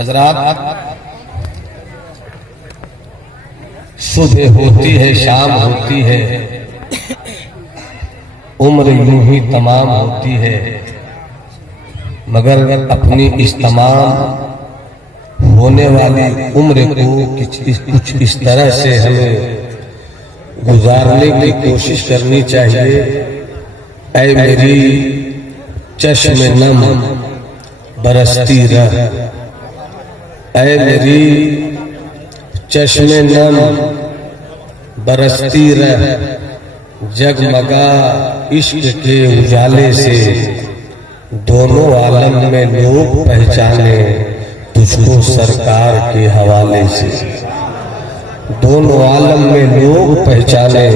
हजरात, सुबह होती है, शाम होती है, उम्र यूं ही तमाम होती है, मगर अपनी इस तमाम होने वाली उम्र को कुछ इस तरह से हमें गुजारने की कोशिश करनी चाहिए। ऐ मेरी चश्म नम बरसती रह, ऐ मेरी चश्म नम बरसती रह, जगमगा इश्क के उजाले से, दोनों आलम में लोग पहचाने तुझको सरकार के हवाले से। दोनों आलम में लोग पहचाने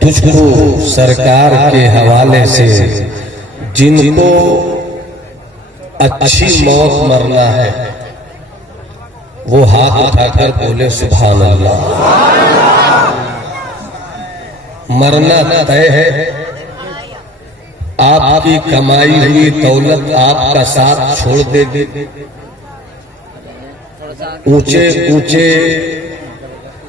तुझको सरकार के हवाले से। जिनको अच्छी मौत मरना है वो हाथ उठाकर बोले सुभान अल्लाह। मरना तय है, आपकी कमाई हुई दौलत आपका साथ छोड़ देगी। ऊंचे ऊंचे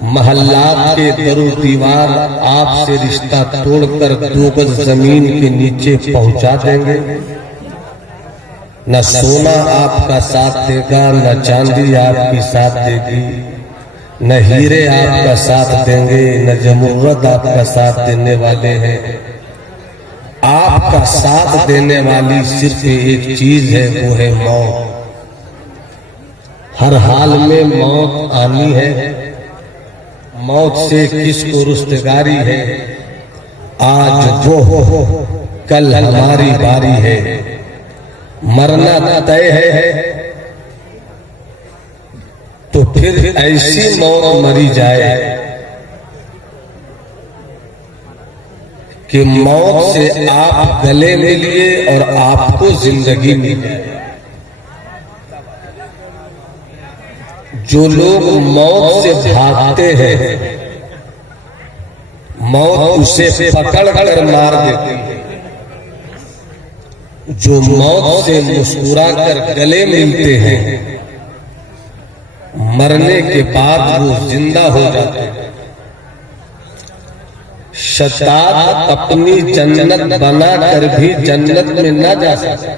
महल्लात के दरो दीवार आपसे रिश्ता तोड़कर 2 गज जमीन के नीचे पहुंचा देंगे। न सोना आपका साथ देगा, न चांदी आपकी साथ देगी, न हीरे आपका साथ देंगे, न जमुर्रत आपका साथ देने वाले हैं। आपका साथ देने वाली सिर्फ एक चीज है, वो है मौत। हर हाल में मौत आनी है, मौत से किसको रुस्तगारी है। आज वो हो कल हमारी बारी है, मरना तय है तो फिर ऐसी मौत मरी जाए कि मौत से आप गले मिलिए और आपको जिंदगी मिले। जो लोग मौत से भागते हैं, मौत उसे पकड़ कर मार देती है। जो मौत से मुस्कुरा कर गले मिलते हैं, मरने के बाद वो जिंदा हो जाते हैं। शैतान अपनी जन्नत बना कर भी जन्नत में न जा सकता।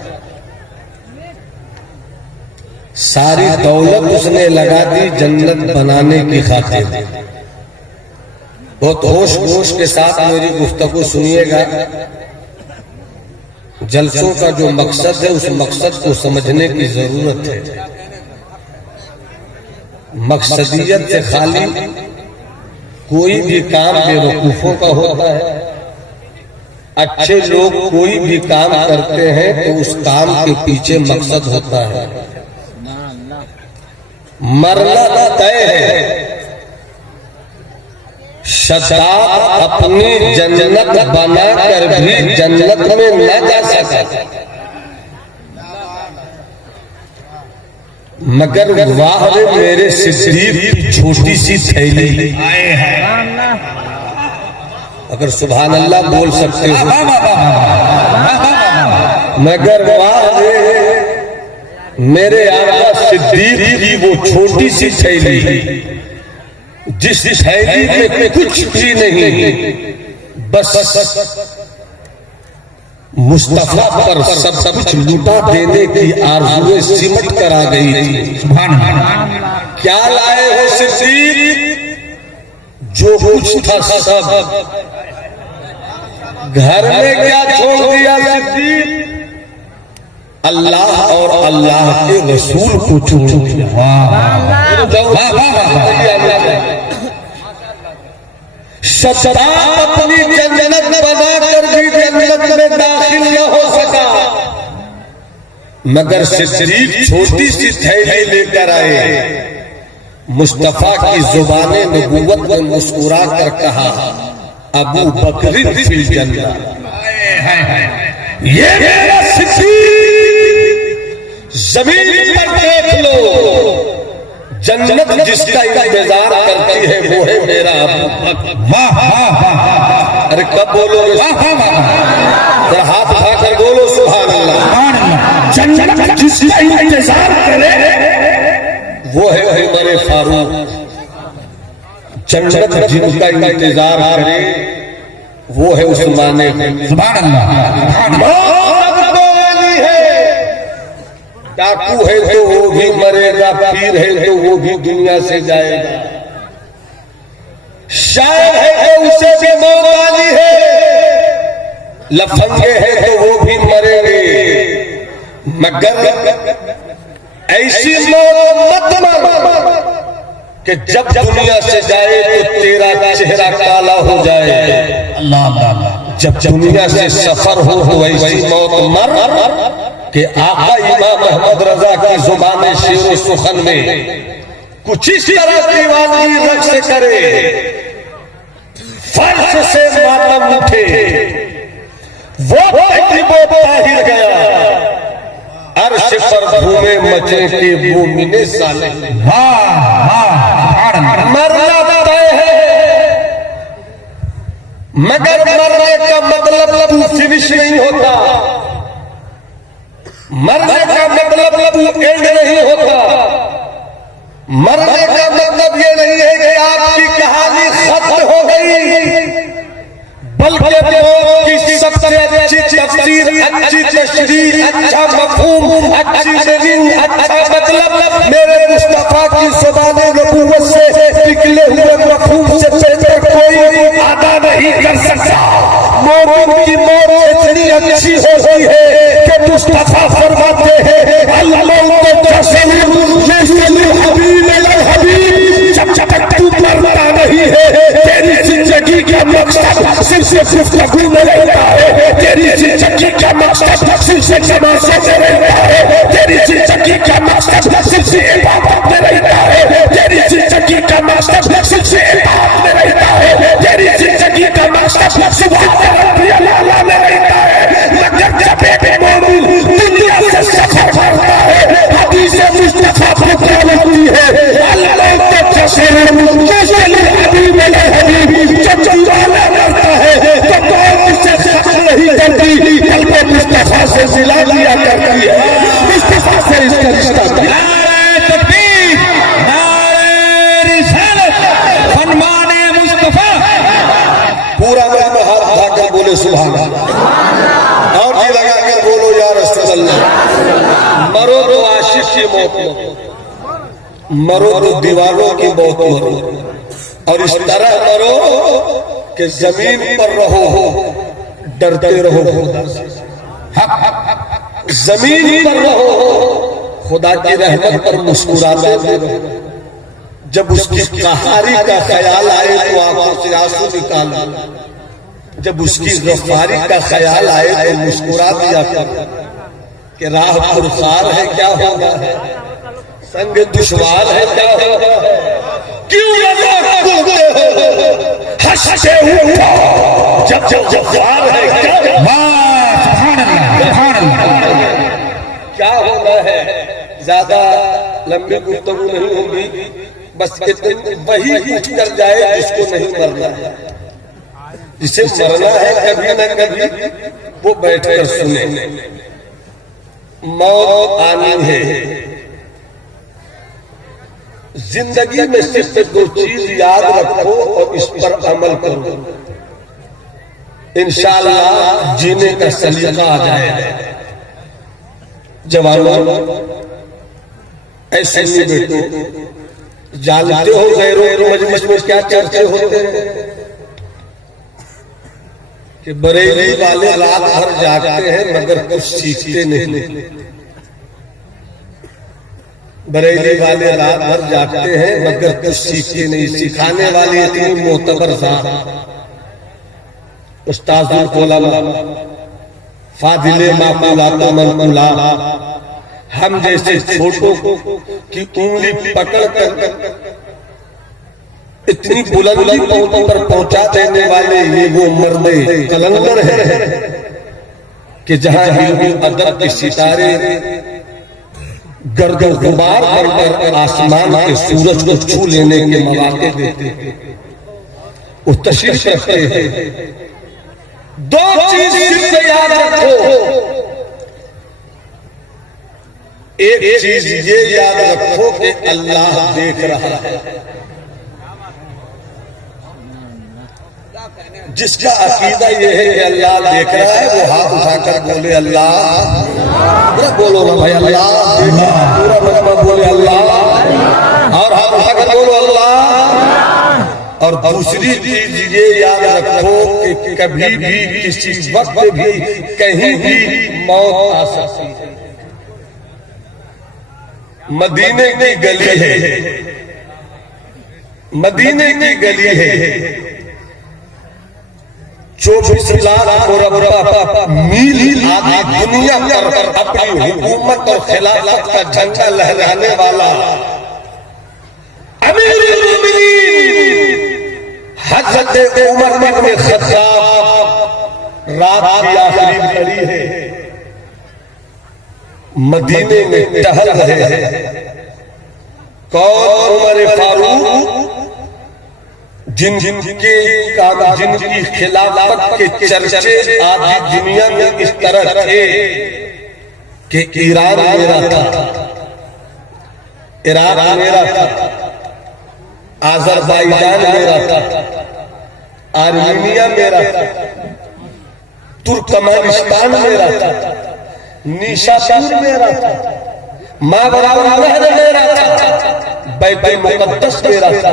सारी दौलत उसने लगा दी जन्नत बनाने की खातिर। बहुत होश होश के साथ मेरी गुफ्तगू सुनिएगा। जलसों का जो मकसद है, उस मकसद को समझने की जरूरत है। मकसदियत से खाली कोई भी काम बेवकूफों का होता है। अच्छे लोग कोई भी काम करते हैं तो उस काम के पीछे मकसद होता है। मरना तय है, शैतान अपनी जन्नत बनाकर भी जन्नत में न जा सका। मगर वाह रे मेरे सिद्दीक की छोटी सी थैली। अगर सुभान अल्लाह बोल सकते हो। मगर वाह रे मेरे आका सिद्दीक की वो छोटी सी थैली, जिस थैली में कुछ भी नहीं, बस मुस्तफा पर सब कुछ लुटा देने की आरज़ुएं सिमट कर आ गई थी। क्या लाए हो सिद्दीक? जो कुछ था सब। घर में क्या छोड़ दिया सिद्दीक? अल्लाह और अल्लाह के रसूल को छोड़ दिया। शैतान अपनी जन्नत बनाकर भी जन्नत में दाखिल न हो सका, मगर सिद्दीक छोटी सी थैली लेकर आए। मुस्तफा की जुबाने नबूवत में मुस्कुरा कर कहा, अबू बकर फिल जन्नत। ये मेरा सिद्दीक, जमीन पर देख लो, जन्नत जिसका इंतजार करती है वो है मेरा अबू बकर। अरे कब बोलोगे? हाथ उठाकर बोलो सुभान अल्लाह। जन्नत जिसका इंतजार करे वो है उमर फारूक। जन्नत जिनका इंतजार करे वो है उस्मान गनी। सुभान अल्लाह। मौत वाली है, डाकू है तो वो भी मरेगा, पीर है तो वो भी दुनिया से जाएगा, शायर है तो उसे भी मौत वाली है, लफंगे हैं तो वो भी मरेंगे, मगर ऐसी मौत मत मर कि जब दुनिया से जाए तो तेरा चेहरा काला हो जाए। अल्लाह अल्लाह। जब दुनिया से सफर हो तो ऐसी मौत मर कि आका इमाम अहमद रजा की जुबान शेर सुखन में कुछ इस तरह की वाली रक्स करे, फर्श से मातम उठे, वो ताहिर गया, अर्श पर घूमे मचे के वो मिने साले। मरना तय है, मगर मरने का मतलब फिनिश नहीं होता, मरने का मतलब एंड नहीं होता, मरने का मतलब ये नहीं है कि आपकी कहानी खत्म हो गई, बल्कि मौत की सबसे अच्छी तफसीर, अच्छी तशरीह, अच्छा मफहूम, अच्छी मीनिंग, अच्छा मतलब मेरे मुस्तफा की ज़ुबान नबूवत से निकले हुए मफहूम से बेहतर कोई अदा नहीं कर सकता। मोमिन की मौत इतनी अच्छी हो गई है कि मुस्तफा फरमाते हैं जब तक तू मरता नहीं है तेरी जिंदगी का मकसद सिर्फ गुफ्तगू में रहता है, तेरी जिंदगी का मकसद सिर्फ तमाशे में रहता है, तेरी जिंदगी का मकसद सिर्फ इबादत में रहता है, तेरी जिंदगी का मकसद सिर्फ इबादत में रहता है, तेरी जिंदगी का मकसद सुभान रब्बियल आला में रहता है। मगर जब एक मोमिन दुनिया से सफर करता है, हदीस मुस्तफा को क्या लगती है, अल्लाह के तस्वीर जब दीवाना करता है तो कौन इससे शक नहीं करती, बल्कि मुस्तफा से जिला लिया करती है, मुस्तफा से इसका रिश्ता। नारे तकबीर, नारे रिसालत, फरमाने मुस्तफा। पूरा मन में हाथ उठाकर बोले सुभान अल्लाह, और जी लगाकर बोलो या रसूल अल्लाह। मरो तो आशिक की मौत, मरो तो दीवारों की मौत मरो, और इस तरह मरो कि जमीन पर रहो, डरते रहो खुदा से, जमीन पर रहो, खुदा की रहमत पर मुस्कुराते रहो, जब उसकी कहारी का ख्याल आए तो आंखों से आंसू निकाल, जब उसकी गफ्फारी का ख्याल आए तो मुस्कुरा दिया कर कि राह पुरखार है क्या होगा है, संग दुश्वार है क्या होगा है, क्यों हंसते उठो जब गफ्फार है क्या होना है। ज्यादा लंबी गुफ्तगू नहीं होगी, बस वही उठ कर जाए जिसको नहीं मरना है, जिसे मरना है कभी न कभी वो बैठकर सुने। मौत आनी है, जिंदगी में सिर्फ दो चीज याद रखो और इस पर अमल करो, इंशाअल्लाह जीने का सलीका आ जाएगा। जवानों, ऐसे नहीं बेटो, जानते हो गैरों की मजलिस में क्या चर्चे होते हैं कि बरेली वाले रात भर जागते हैं मगर कुछ सीखते नहीं, बरेली वाले रात भर जागते हैं मगर कुछ सीखते नहीं। सिखाने वाले इतनी मोतबर साहब उस्ताजुल उलमा फादिले माकूलात मनकूला, हम जैसे छोटों की उंगली पकड़ कर इतनी बुलंदी पर पहुंचा देने वाले ये वो मर्दे कलंदर है कि जहां इल्म अदब के सितारे गर्द गुबार बनकर आसमान के सूरज को छू लेने के मौके देते हैं, वो तशरीफ रखते हैं। दो चीज सिर्फ याद रखो, एक चीज ये याद रखो कि अल्लाह देख रहा है। जिसका अकीदा ये है कि अल्लाह देख रहा है वो हाथ उठाकर बोले अल्लाह। पूरा बोलो ना भाई अल्लाह, पूरा मजमा बोले अल्लाह, और हाथ उठाकर बोलो अल्लाह। और दूसरी चीज ये याद रखो कि कभी भी किसी वक्त भी कहीं भी मौत आ सकती है। मदीने की गली है, मदीने की गली है, 24 लाख मुरब्बा मील आदि दुनिया पर अपनी हुकूमत और खिलाफत का झंडा लहराने वाला अमीरुल मोमिनीन हजरत उमर इब्न खत्ताब रात की आखिरी घड़ी है, मदीने में टहल रहे हैं। कौन? उमर फारूक, जिनकी खिलाफत के चर्चे आधी दुनिया में इस तरह थे कि ईरान मेरा था, इराक मेरा था, आजरबाईजान मेरा था, आर्मीनिया मेरा था, तुर्कमेनिस्तान मेरा था, निशापुर मेरा था, मावराउल नहर मेरा था, बैतुल मुकद्दस मेरा था।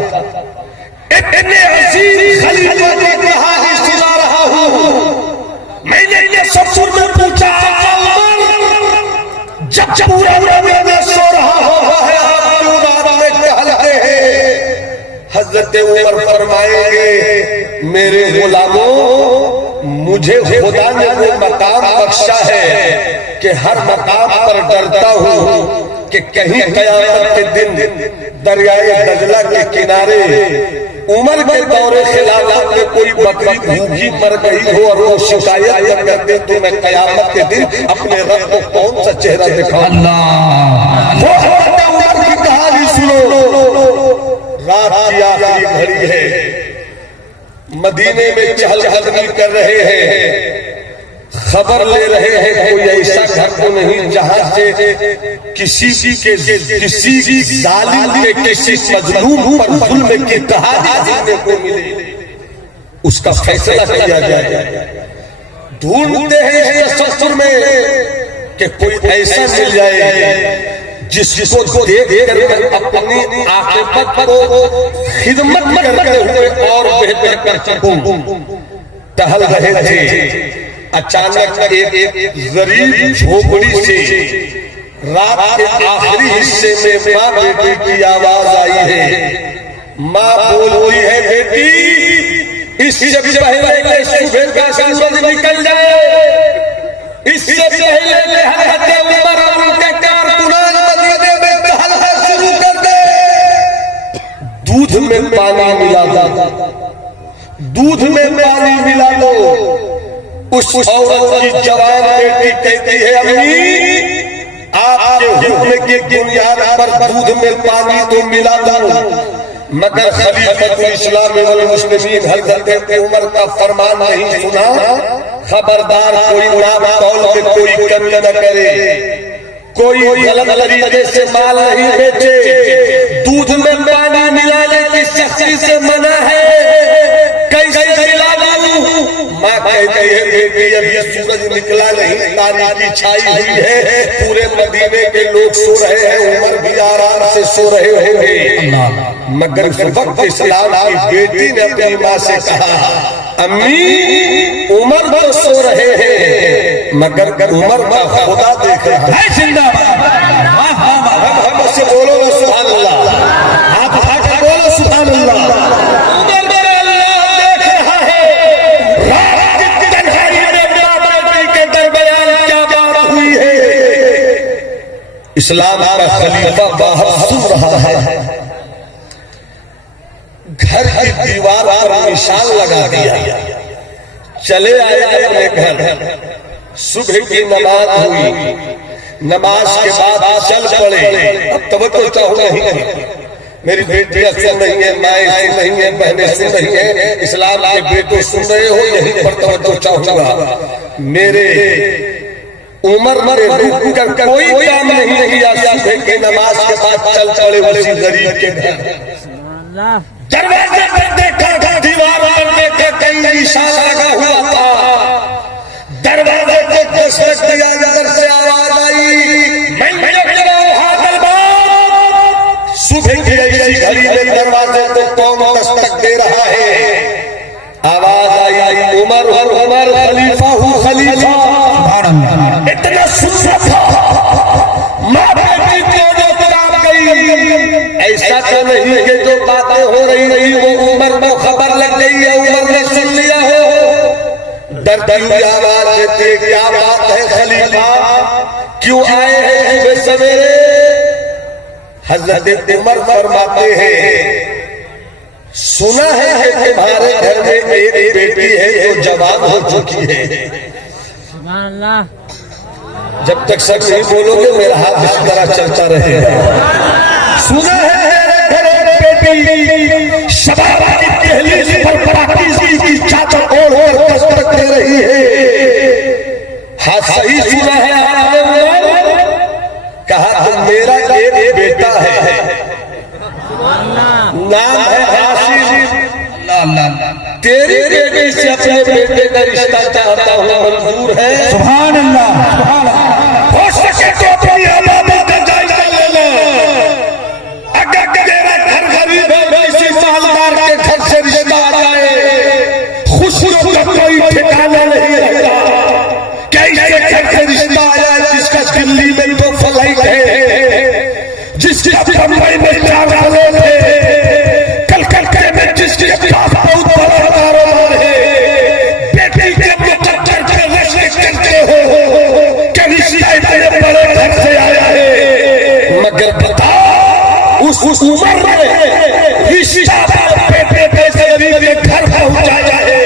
इतने अजीम खलीफा ने कहा ही सुना रहा हूँ। मैंने ये सब में पूछा जब पूरा में सो रहा होगा है आप क्यों रात में टहलते हैं? हजरत उमर फरमाएंगे मेरे गुलामों, मुझे खुदा ने वो मकाम बख्शा है कि हर मकाम पर डरता हूँ कि कहीं क़यामत के दिन दरियाए दजला के किनारे उमर के दौरे खिलाफत में कोई बकरी भूखी मर गई हो और वो शिकायत कर दे तो मैं क़यामत के दिन अपने रब को कौन सा चेहरा दिखाऊं? वो उमर की कहानी सुनो। रात की आखिरी घड़ी है, मदीने में चहलकदमी कर रहे हैं, खबर ले रहे हैं कोई ऐसा घर तो नहीं जहां से किसी जालिम के किसी मजलूम पर जुल्म की कहानी सुनने को मिले, उसका फैसला किया जाए। ढूंढते हैं इस तस्वीर में कि कोई ऐसा मिल जाए जिसको देख कर अपनी आखिरत को खिदमत करते हुए और बेहतर कर सकूं। टहल रहे थे, अचानक एक गरीब झोपड़ी से रात के आखिरी हिस्से में माँ बेटी की आवाज आई है। माँ बोलती है बेटी इससे पहले कि सुबह का सूरज निकल जाए, इससे पहले कि हजरत उमर और उनके कारकुनान मदीने में टहलना शुरू कर दे, दूध में पानी मिला दो, दूध में पानी मिला दो। उस औरत की जवान बेटी कहती है अम्मी आपके हुक्म की बुनियाद पर दूध में पानी तो मिला दो, मगर खलीफतुल इस्लाम वल मुस्लिमीन हजरत उमर का फरमान नहीं सुना। खबरदार कोई नाम तौल में कोई कमी न करे, कोई गलत तरीके से माल नहीं बेचे, दूध में पानी मिलाने की सख्ती से मना है। कैसे मिला दूं? माँ कहती है बेटी अभी सूरज निकला नहीं, तारीकी छाई हुई है, पूरे मदीने के लोग सो रहे हैं, उमर भी आराम से सो रहे होंगे। मगर उस वक्त इस्लाम की बेटी ने अपनी माँ से कहा अम्मी उमर तो सो रहे हैं मगर उमर का खुदा देख रहा है। हम उससे बोलो ना सुभान अल्लाह, आप उठाकर बोलो सुभान अल्लाह। इस्लाम का खलीफा बाहर सुन रहा है, घर की दीवार पर निशान लगा दिया, चले आए अपने घर। सुबह की नमाज हुई, नमाज के बाद चल पड़े। अब तवज्जो चाहूं नहीं, मेरी बेटियां सुन रही है, माएं सुन रही है, बहनें सुन रही है, इस्लाम के बेटों सुन रहे हो, यहीं पर तवज्जो चाहूंगा। मेरे उमर ने रुक कर कोई काम नहीं किया, सुबह की नमाज के बाद चल पड़े उसी गरीब के घर। दरवाजे पर देखा, दीवार पर देखा, कहीं निशान लगा हुआ था। दरवाजे को दस्तक दिया, अंदर से आवाज आई, सुबह की ऐसी घड़ी में दरवाजे को कौन दस्तक दे रहा है? आवाज आई, उमर उमर, खलीफा हूँ खलीफा। इतना सुंदर था, माँ बेटी को जो काम गई। ऐसा तो नहीं कि जो बातें हो रही वो उमर को खबर लग गई है, उमर ने सुन लिया हो। डरती हुई आवाज देती, क्या बात है खलीफा, क्यों आए हैं सुबह सवेरे? हजरत उमर फरमाते हैं, सुना है कि तुम्हारे घर में एक बेटी है जो जवान हो चुकी है। जब तक सब नहीं बोलोगे मेरा हाथ इस तरह चलता रहेगा। सुना है घर एक बेटी शबाबा की दहलीज पर पाकीज़गी की चादर ओढ़ कर दस्तक दे रही है। हाँ सही सुना है आपने उमर। कहा तो मेरा एक बेटा है, नाम है आसिफ। तेरी बेटी से अपने बेटे का रिश्ता चाहता हूँ, मंजूर है? सुभान अल्लाह, सुभान अल्लाह। हो सके तो अपनी आबादी का जायजा ले लो। अगर तेरा घर गरीब है, किसी मालदार के घर से रिश्ता आ जाए, खुशियों का कोई ठिकाना नहीं रहता। कैसे घर से रिश्ता आ जाए जिसका दिल्ली में तो फ्लाइट है, जिसका बंबई में 4 फ्लाइट है, कलकत्ते में जिसके पास बहुत बड़ा कारोबार है, बेटी के मुकद्दर पे रश्क करते हो कि रिश्ता इतने बड़े घर से आया है। मगर बता उस उमर में रिश्ता बेटे पैसे गरीब के घर पहुंचाया है,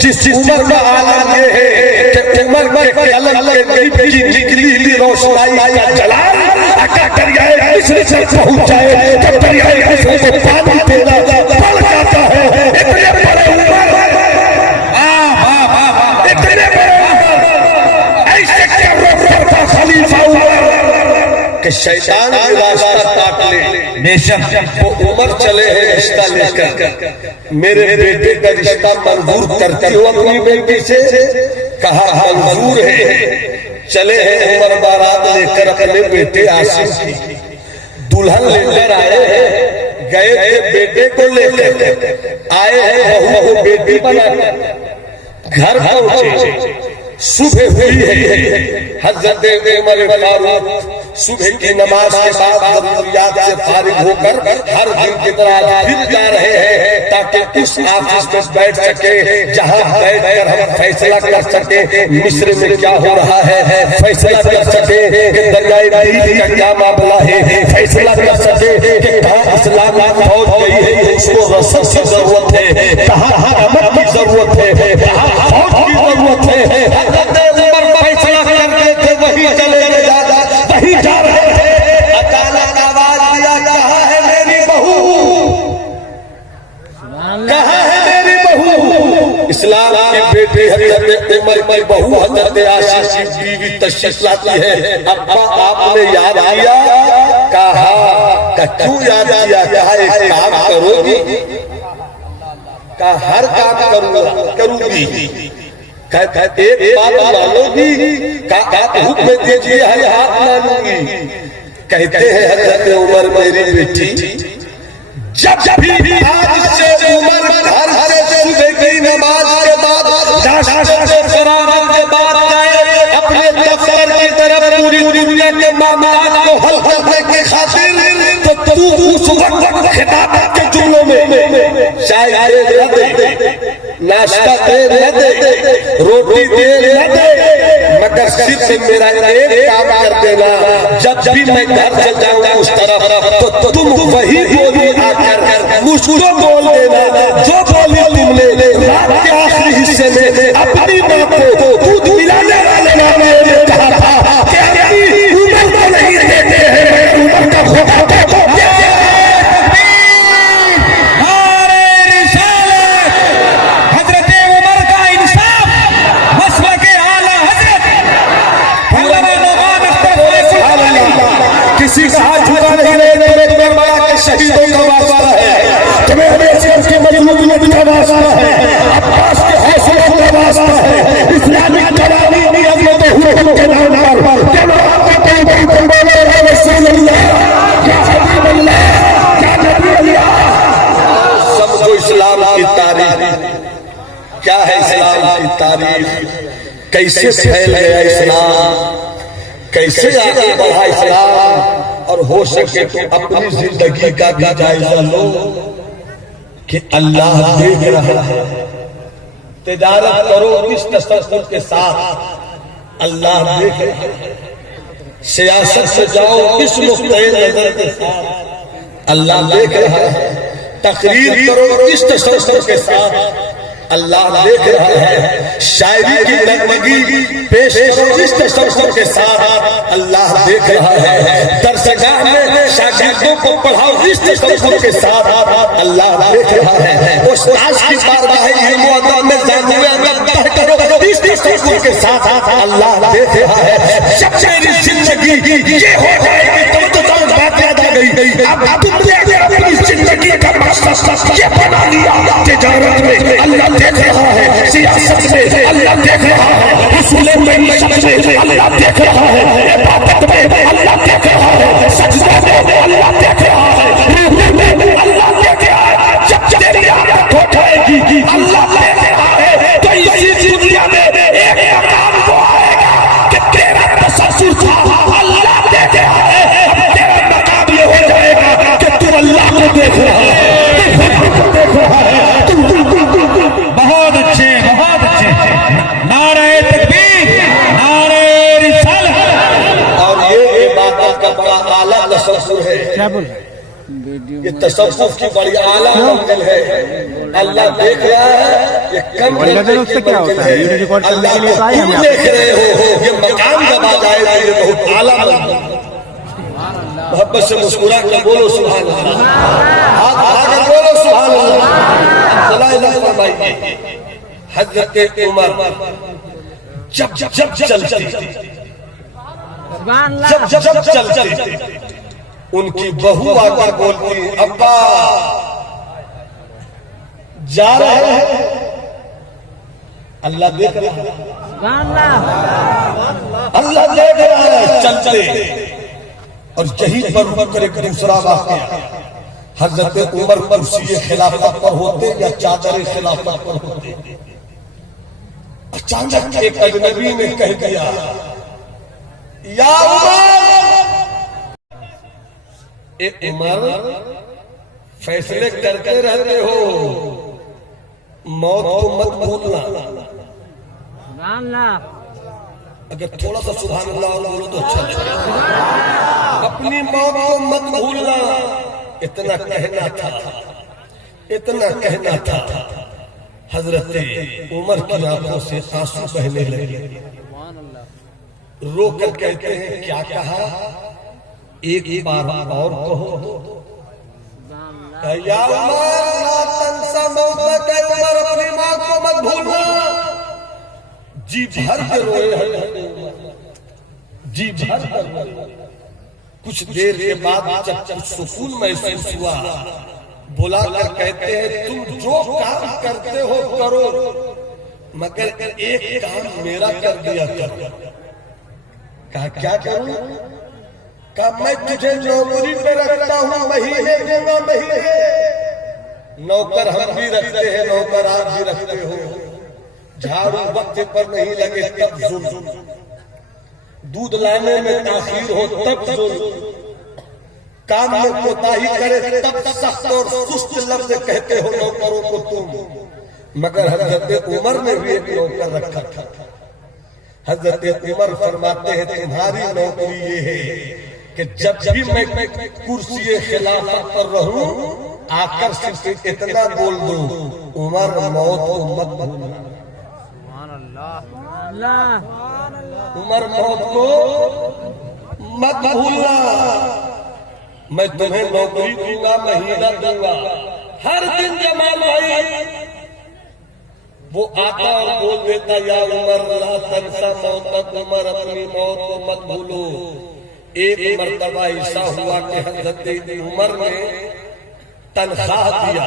जिस उमर का आलम ये है कि उमर के कलम के गरीब की निकली हुई रोशनाई का जलाल अगर दरियाए मिस्र से पहुंच जाए तो दरियाए मिस्र को पानी देना पड़ जाता है। इतने बड़े उमर, इतने बड़े उमर, ऐसे क्या करता खलीफा उमर कि शैतान भी रास्ता काट ले। बेशक वो उमर चले हैं रिश्ता लेकर, मेरे बेटे का रिश्ता मंजूर करती हो अपनी बेटी से? कहा मंजूर है। चले हैं उमर बारात लेकर अपने बेटे आसिफ की, दुल्हन लेकर आए हैं, गए थे बेटे को लेकर, आए हैं बहू बेटी बनाकर, घर पहुंचे, सुबह हुई है। हजरत उमर फारूक सुबह की नमाज के बाद जरूरियात से फारिग होकर हर दिन की तरह फिर जा रहे हैं ताकि उस ऑफिस में बैठ सके जहां बैठकर हम फैसला कर सके मिस्र में क्या हो रहा है, फैसला कर सके कि दरियाए नील का क्या मामला है, फैसला कर सके कि कहाँ इस्लाम फौज गई है, उसको रसद की जरूरत है, कहाँ अमन की जरूरत है, कहाँ फौज की जरूरत है। फैसला करते थे वही चले वही जा रहे थे, अचानक आवाज आया, कहाँ है मेरी बहू, कहाँ है मेरी बहू? इस्लाम की बेटी हजरत उमर की बहू हजरत आसिफ की बीवी तशरीफ लाती है। अब्बा आपने याद किया? कहा क्यों याद किया? कहा एक काम करोगी? कहा हर काम करूंगी। कहते एक बात मानोगी? कहा आप हुक्म दीजिए हर हाथ मानूंगी। कहते हैं हजरत उमर मेरी बेटी जब भी आज से उमर घर से सुबह की नमाज के बाद के बाद जाए अपने दफ्तर की तरफ पूरी दुनिया के मामलात को हल करने की खातिर, तो तू उस वक्त खिताबत के जुमलों में चाय दे न दे, नाश्ता दे न दे, रोटी दे न दे, मगर सिर्फ मेरा एक काम कर देना, जब भी मैं घर चल जाऊंगा उस तरफ तो तुम वही बोली आकर मुझको बोल देना जो बोली तुमने रात के आखिरी हिस्से में अपनी माँ को दूध पिलाने वाले नाम कहा था कि अपनी उम्र को नहीं देते हैं, उम्र का खोटा शहीदों का वास्ता है, तुम्हें हमेशा के मजलूमियत का वास्ता है, अब्बास के हौसलों का वास्ता है, इस्लामिक कलामी नियत हुए के नाम पर जब आपका बोले रसूल अल्लाह या हबीब अल्लाह या नबी अल्लाह। समझो इस्लाम की तारीख क्या है, इस्लाम की तारीख कैसे फैल गया इस्लाम, कैसे आगे बढ़ा इस्लाम। और हो सके तो अपनी जिंदगी का भी जायजा लो कि अल्लाह देख रहा है। तिजारत करो इस तसव्वुर के साथ, अल्लाह देख रहा है। सियासत से जाओ इस नुक्ते नजर के साथ, अल्लाह देख रहा है। तकरीर करो इस तसव्वुर के साथ, अल्लाह देख रहा है। शायरी की नगमगी पेश करो इस तसव्वुर के साथ, अल्लाह देख रहा है। दरसगाह में शागिर्दों को पढ़ाओ इस तसव्वुर के साथ, अल्लाह देख रहा है। उस्ताद की बारगाह इल्म व अदब में जानिए अगर करो इस तसव्वुर के साथ, अल्लाह देख रहा है। जब मेरी जिंदगी ये हो जाएगी तो बात याद आ गई। अब तुमने अपनी जिंदगी का मकसद ये बना लिया, तिजारत में अल्लाह देख रहा है, सियासत में अल्लाह देख रहा है, उसूल मईशत में अल्लाह देख रहा है, इबादत में अल्लाह देख रहा है, सजदा में अल्लाह देख रहा है, रूह में अल्लाह देख रहा है। जब तेरी आदत हो जाएगी अल्लाह देख रहा है, तो इसी दुनिया में एक मकाम वो आएगा कि तेरा तसव्वुर था अल्लाह देख रहा है, अब तेरा मकाम ये हो जाएगा कि तू अल्लाह को देख रहा है, देख रहा है। बहुत अच्छे, बहुत अच्छे। नारे तकबीर, नारे रिसालत। और ये इबादत का बड़ा आला तसव्वुर है, क्या बोल ये तसव्वुफ की बड़ी आला मंजिल है। अल्लाह देख रहा है, ये कम उससे क्या होता है, वीडियो रिकॉर्ड करने के लिए तो आए हम देख रहे हो, ये मकाम जब आ जाएगा ये बहुत आला मंजिल। मोहब्बत से मुस्कुरा कर बोलो सुभान अल्लाह, हाथ उठाकर बोलो सुभान अल्लाह। फरमाइए हजरत उमर जब जब जब चलती, जब जब जब चलती, उनकी बहू आकर बोलती अब्बा जा रहे हैं, अल्लाह देख रहा है, अल्लाह देख रहा है। चलते और यहीं पर रुककर एक दूसरा वाक़या, हजरत उमर कुर्सी खिलाफत पर होते या चादर खिलाफत पर होते, अचानक एक अजनबी ने कह दिया या उमर, एक उमर फैसले करते रहते हो, मौत को मत भूलना। अगर थोड़ा सा सुभान अल्लाह बोलो तो अच्छा लगेगा। अपनी मौत को मत भूलना, इतना कहना था, इतना कहना था। हजरत उमर की आंखों से आंसू बहने लगे, रोकर कहते हैं क्या कहा, एक बार और कहो। या उमर ला तंसा मौतक, उमर अपनी मौत को मत भूलना। जी भर के रोए हैं, जी भर कर रोए। कुछ देर के बाद जब कुछ सुकून महसूस हुआ, बुलाकर कहते हैं तुम जो काम करते हो करो, मगर एक काम मेरा कर दिया करो। कहा क्या करूं? कहा मैं तुझे नौकरी पे रखता हूं, महीने दूंगा महीने। नौकर हम भी रखते हैं, नौकर आप भी रखते हो। झाड़ू वक्त पर नहीं लगे तब जुल्म, दूध लाने में ताखीर हो तब जुल्म, काम में कोताही करे तब सख्त और सुस्त लफ्ज कहते हो नौकरों को तुम। मगर हजरत उमर ने भी एक नौकर रखा था। हजरत उमर फरमाते हैं तुम्हारी नौकरी ये है कि जब भी मैं कुर्सी खिलाफत पर रहूं, आकर सिर्फ इतना बोल दूं, उमर मौत को मत भूलना। उमर मौत को मत भूलना, मैं तुम्हें नौकरी दूंगा, महीना दूंगा। हर दिन जमाल भाई वो आता और बोल देता या उमर ला तंसा मौतक, उमर अपनी मौत को मत भूलो। एक मर्तबा ऐसा हुआ कि हजरत उमर ने तनख्वाह दिया।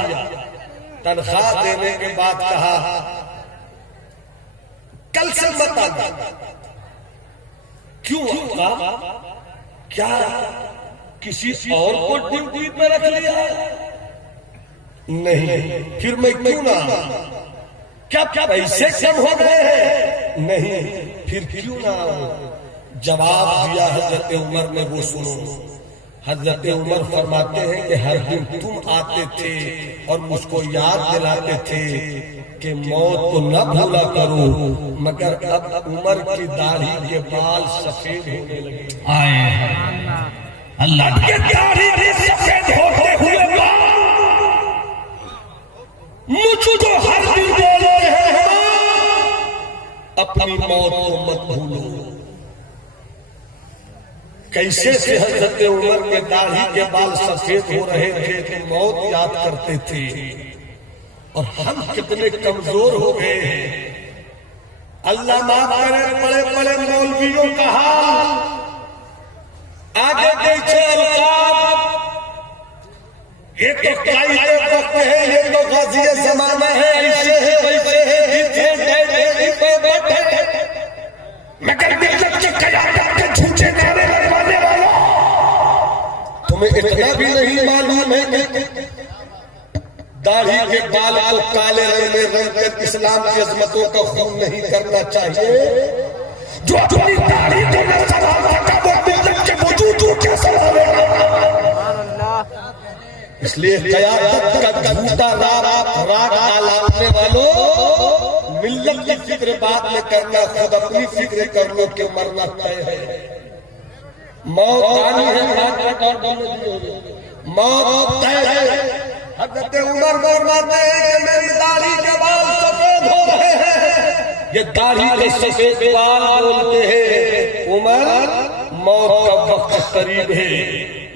तनख्वाह देने के बाद कहा कल से मत आना। क्यों आका? क्या किसी और को ड्यूटी पे रख लिया? नहीं। फिर मैं क्यों ना? क्या पैसे कम हो गए हैं? नहीं। फिर क्यों ना? जवाब दिया हजरत उमर ने, वो सुनो। हजरत उमर फरमाते हैं कि हर दिन तुम आते थे और मुझको याद दिलाते थे कि मौत को न भूला करो, मगर अब उमर की दाढ़ी के बाल सफेद होने लगे। आए अल्लाह के दाढ़ी के सफेद होते हुए बाल मुझको हर दिन बोलते हैं अपनी मौत को मत भूलो। कैसे से हजरत उमर के दाढ़ी के बाल सफेद हो रहे थे तो मौत याद करते थे, और हम कितने कमजोर हो गए हैं। अल्लाह माफ करे बड़े बड़े मौलवियों का हाल, आगे पीछे अल्काब, ये तो कायदे वक्त है, ये तो गाज़ी ज़माना है, ऐसे है वैसे है, बैठे मगर मिल्लत की क़यादत के झूठे नारे लगवाने वालों, तुम्हें इतना भी नहीं मालूम है कि दाढ़ी के बाल को काले रंग में रंग कर इस्लाम की अजमतों का खून नहीं करना चाहिए। जो अपनी दाढ़ी को न संभाल सका वो मिल्लत के वजूद को क्या संभालेगा? इसलिए क़यादत का झूठा राग आलापने वालों, मिल्लत की फिक्र बाद में करना, खुद अपनी फिक्र कर लो कि मरना तय है। मौत आनी है, मौत तय है। हज़रत उमर फरमाते हैं कि मेरी दाढ़ी के बाल सफेद हो रहे हैं। ये दाढ़ी के सफेद बाल बोलते हैं उमर मौत का वक्त करीब है,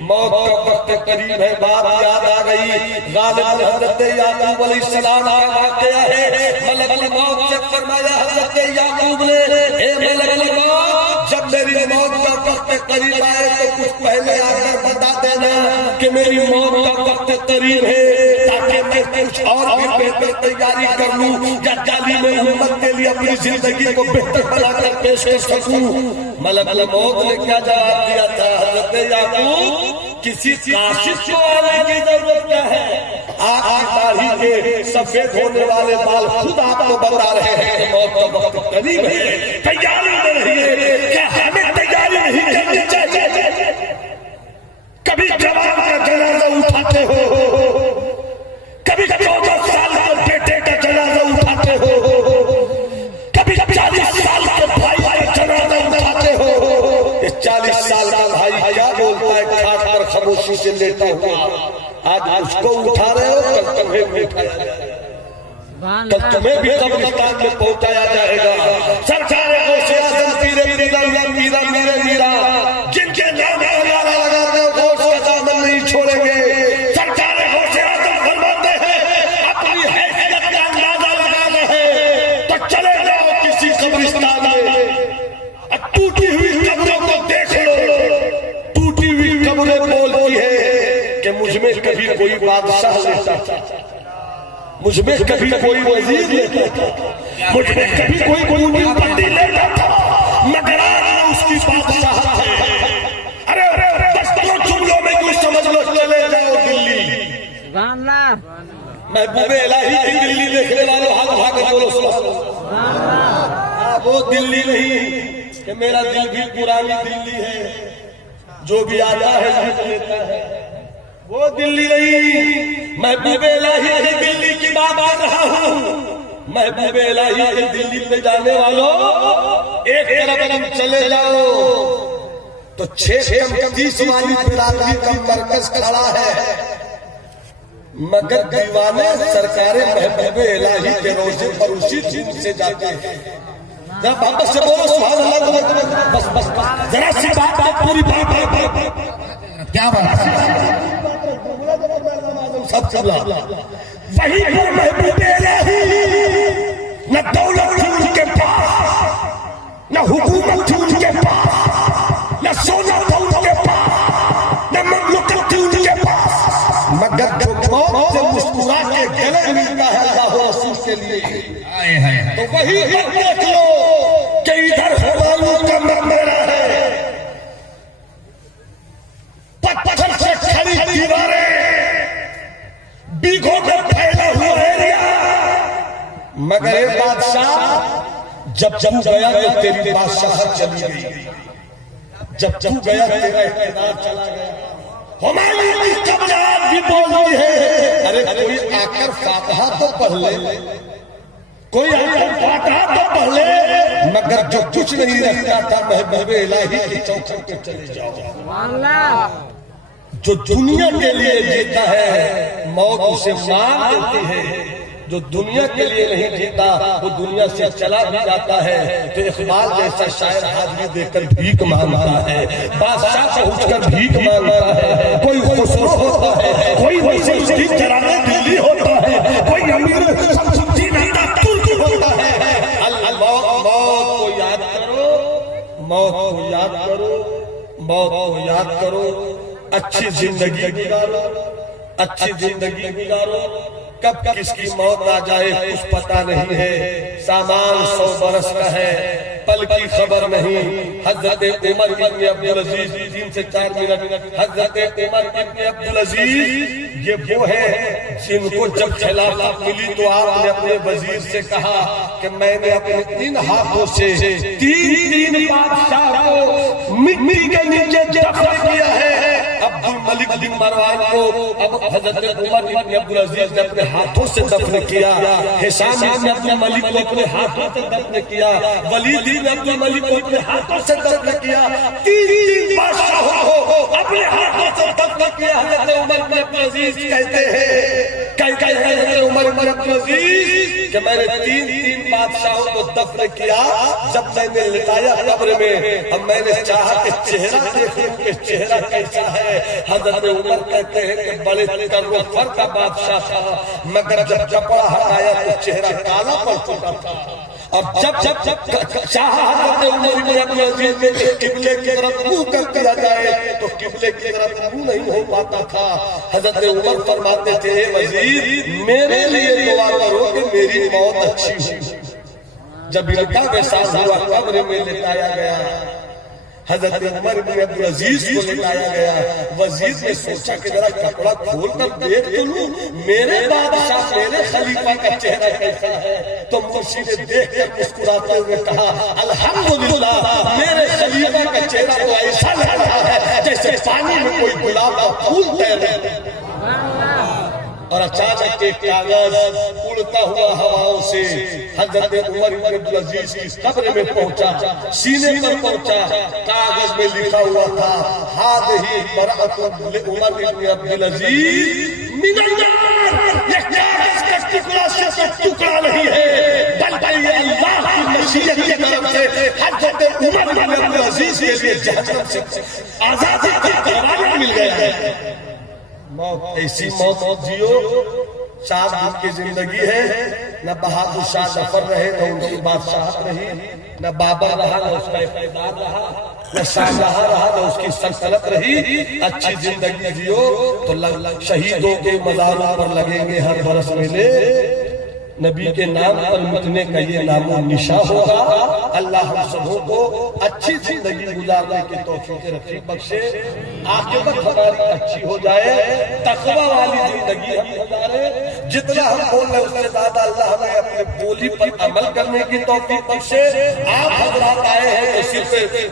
मौत का वक्त करीब है। बात याद आ गई, गालिबन हज़रत याकूब अलैहिस्सलाम का वाक़या है। मलकुल मौत से फरमाया हज़रत याकूब ने, हे मलकुल मौत, जब मेरी मौत का वक्त करीब आए तो कुछ पहले आकर बता देना कि मेरी मौत का वक्त करीब है, ताकि मैं कुछ और भी बेहतर तैयारी कर लूं या तालीम उम्मत के लिए अपनी जिंदगी को बेहतर बनाकर पेश कर सकूं। मलकुल मौत ने क्या जवाब दिया था? हज़रत याकूब, किसी काशिफ को आने की जरूरत क्या है? आपकी दाढ़ी के सफेद होने वाले बाल खुद आपको बता रहे हैं कि मौत का वक्त करीब है, तैयारी में रहिए। क्या हमें तैयारी नहीं करनी चाहिए? कभी जवान का जनाजा उठाते हो, कभी 14 साल के बेटे का जनाजा उठाते हो, कभी 40 साल के भाई का जनाजा उठाते हो। इस 40 साल का भाई क्या बोलता है? खाट पर खामोशी से लेटा हुआ, आज उसको उठा रहे हो, कल तुम्हें भी उठाया जाएगा, कल तुम्हें भी कब्रिस्तान में पहुंचाया जाएगा। सरकार गौसे आज़म पीरे मीरा मीरा मीरा मीरा, जिनके नाम का नारा लगाते हो गौस का दामन नहीं छोड़ेंगे। सरकार गौसे आज़म फरमाते हैं अपनी हैसियत का अंदाजा लगाना है तो चले जाओ किसी कब्रिस्तान में, टूटी हुई कब्रों को देख लो। टूटी हुई कब्रें बोलती है कि मुझमें कभी कोई बादशाह लेता था, मुझमें कभी कोई वजीर लेता था, मुझमें कभी कोई पंडित लेता था, मगर आज उसकी बादशाह है। अरे बस 2 जुमलों में कुछ समझ लो, चले जाओ दिल्ली। महबूबे इलाही की दिल्ली देखने वालों हाथ उठा कर बोलो वो दिल्ली नहीं कि मेरा दिल भी पुरानी दिल्ली है, जो भी आता है जीत लेता है, वो दिल्ली नहीं। महबूबे इलाही की दिल्ली की बात कर रहा हूँ। महबूबे इलाही की दिल्ली में जाने वालों, एक तरफ तुम चले जाओ तो 630 वाली बिरादरी का मरकज खड़ा है, मगर दीवाने सरकारें महबूबे इलाही के रोजे पर उसी दिन से जाते हैं। जब वापस से बोलो सुभान अल्लाह, बस जरा सी बात पूरी बात क्या बात सब चला। वही पर महबूबे इलाही न दौलत थी उनके पास, न हुकूमत थी उनके पास, न सोना था उनके पास, न ममलकत थी उनके पास, मगर जो मौत से मुस्कुरा के गले मिलता है अल्लाह रसूल के लिए। तो वही पर देख लो कि इधर हुमायूं का मकबरा है, पत्थर से खड़ी दीवारें, बीघों में फैला हुआ एरिया, मगर ये बादशाह जब तू गया तो तेरी बादशाह चली गई, जब तू गया तेरा इख्तियार चला गया। हुमायूं की कब्रियात भी बोलती है, अरे कोई आकर फातिहा तो पढ़ ले, कोई आकर फातिहा तो पढ़ ले, मगर जो कुछ नहीं रखता था महबूब इलाही की चौखट पे चले जाओ। जो दुनिया के लिए जीता है मौत उसे मार देती है, जो दुनिया के लिए नहीं जीता वो दुनिया से चला भी जाता है। तो इकबाल जैसा शायर हाजिरी देकर भीख मांगता है, बादशाह पहुंचकर भीख मांगता है, कोई खुसरो होता है, कोई वैसे चराने दिल्ली होता है, कोई अमीर तुर्की होता है। मौत को याद करो, मौत को याद करो, मौत को याद करो, अच्छी जिंदगी गुजारो, अच्छी जिंदगी गुजारो। कब किसकी मौत आ जाए कुछ पता नहीं है, सामान 100 बरस का है, पल की खबर नहीं। हजरत उमर इब्न अब्दुल अजीज 3 से 4 मिनट। हजरत उमर इब्न अब्दुल अजीज ये वो है जिनको जब खिलाफत मिली तो आपने अपने वजीर से कहा कि मैंने अपने इन हाथों से 3 बादशाह को मिट्टी के नीचे दफन किया है। अब्दुल मलिक बिन मरवान को अब हजरत उमर इब्न अब्दुल अजीज ने अपने हाथों से दफन किया, हिशाम इब्न अब्दुल मलिक को अपने हाथों से दफन किया, वलीद इब्न अब्दुल मलिक को अपने हाथों से दफन किया, 3 बादशाहों को अपने हाथों से दफन किया। हजरत उमर इब्न अब्दुल अजीज कहते हैं, हजरत उमर इब्न अब्दुल अजीज कि मैंने 3 बादशाहों को दफन किया, जब मैंने लिटाया कब्र में, अब मैंने चाहा कि चेहरा देखूं कि चेहरा कैसा है। हजरत उमर कहते हैं कि बड़े तर्रोफर का बादशाह था, मगर जब कपड़ा हटाया तो चेहरा काला पड़ चुका था। और जब चाहा हजरत उमर इब्न अब्दुल अजीज ने किबले की तरफ मुंह कर दिया जाए तो किबले की तरफ मुंह नहीं हो पाता था। हजरत उमर फरमाते थे, वजीर मेरे लिए दुआ करो कि मेरी मौत अच्छी हो। जब इनका वैसा हुआ कब्र में लिटाया गया, हजरत उमर इब्न अब्दुल अजीज को लिटाया गया, वजीर ने सोचा कि जरा कपड़ा खोल कर देख तो लूं मेरे बादशाह मेरे खलीफा का चेहरा कैसा है। तो मुर्शी ने देख कर मुस्कुराते हुए कहा, अल्हम्दुलिल्लाह मेरे खलीफा का चेहरा तो ऐसा लग रहा है जैसे पानी में कोई गुलाब का फूल तैर रहा है। और अचानक एक कागज उड़ता हुआ हवाओं से हजरत उमर इब्न अब्दुल अजीज की कब्र में पहुंचा, सीने पर पहुंचा। कागज में लिखा हुआ था, हादिही बराअतुन लि उमर इब्न अब्दुल अजीज मिनन नार। ये कागज का टुकड़ा से टुकड़ा नहीं है, बल्कि ये अल्लाह की मशीयत की तरफ से हजरत उमर इब्न अब्दुल अजीज के लिए जहन्नम से आजादी का दरवाजा मिल गया है। मौत ऐसी मौत जियो, 4 दिन की जिंदगी है। न बहादुर शाह जफर रहे, न उनकी बादशाहत रही, न बाबर रहा, न उसका इख्तियार रहा, न शाहजहां रहा, न उसकी सल्तनत रही। अच्छी जिंदगी जियो तो शहीदों के मज़ारों पर लगेंगे हर बरस मेले, नबी के नाम पर मिटने का ये नामो निशा होगा। अल्लाह हम सबों को अच्छी जिंदगी गुजारने की तौफीक रफीक बख्शे, आखिरत हमारी अच्छी हो जाए, तकवा वाली जिंदगी हम गुजारे। जितना हम बोल रहे उससे ज्यादा अल्लाह हमें अपने बोली पर अमल करने की तौफीक बख्शे। आप हजरात आए हैं तो सिर्फ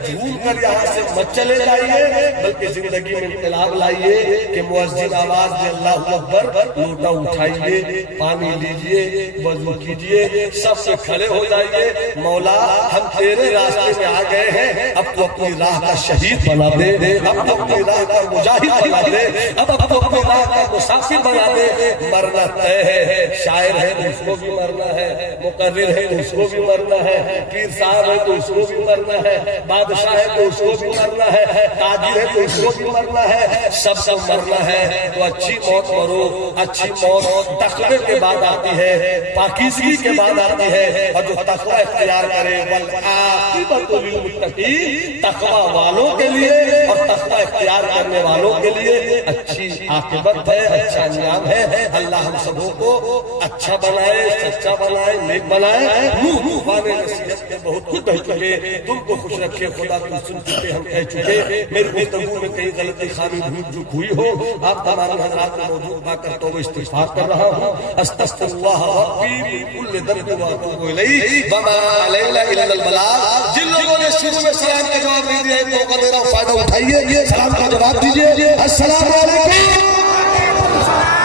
झूम कर यहाँ से मत चले जाइए, बल्कि जिंदगी में इनकलाब लाइए कि मुअज्जिन आवाज में अल्लाहु अकबर, लोटा उठाइए, पानी लीजिए, वजू कीजिए, सबसे खड़े हो जाइए। मौला हम तेरे रास्ते में आ गए हैं, अब तो अपनी राह का शहीद बना दे, अब तो अपनी राह का मुजाहिद बना दे, अब तो अपनी राह का मुसाफिर बना दे। मरना तय है, शायर है तो उसको भी मरना है, मुकर्रिर है तो उसको भी मरना है, पीर साहब है तो उसको भी मरना है, बादशाह है तो उसको भी मरना है, ताजिर है तो उसको भी मरना है, सबको मरना है। तो अच्छी मौत मरो। अच्छी मौत तकवे के बाद आती है, पाकीज़गी के बाद आती है, और जो तकवा इख्तियार करे वल आक़िबतु लिल मुत्तक़ीन, तकवा वालों के लिए और तकवा इख्तियार करने वालों के लिए अच्छी आक़िबत है। अच्छा अंजाम है। अल्लाह हम सबों को अच्छा बनाए, सच्चा बनाए, नेक बनाए। मुंह नसीहत में बहुत खुद कह चुके, तुमको खुश रखे खुदा, तुम सुन चुके, हम कह चुके। मेरे गुफ्तगू में कहीं गलती खामी भूल चूक हुई हो, आप तमाम हजरात में मौजूद पाकर तो इस्तिग़फ़ार कर रहा हूँ। अस्तग़फ़िरुल्लाह रब्बी मिन कुल्लि ज़ंब व अतूबु इलैहि व मा अलैना इल्लल बलाग। जिन लोगों ने शुरू में सलाम का जवाब नहीं दिया, मौका दे रहा हूं, फायदा उठाइए, सलाम का जवाब दीजिए। अस्सलाम वालेकुम।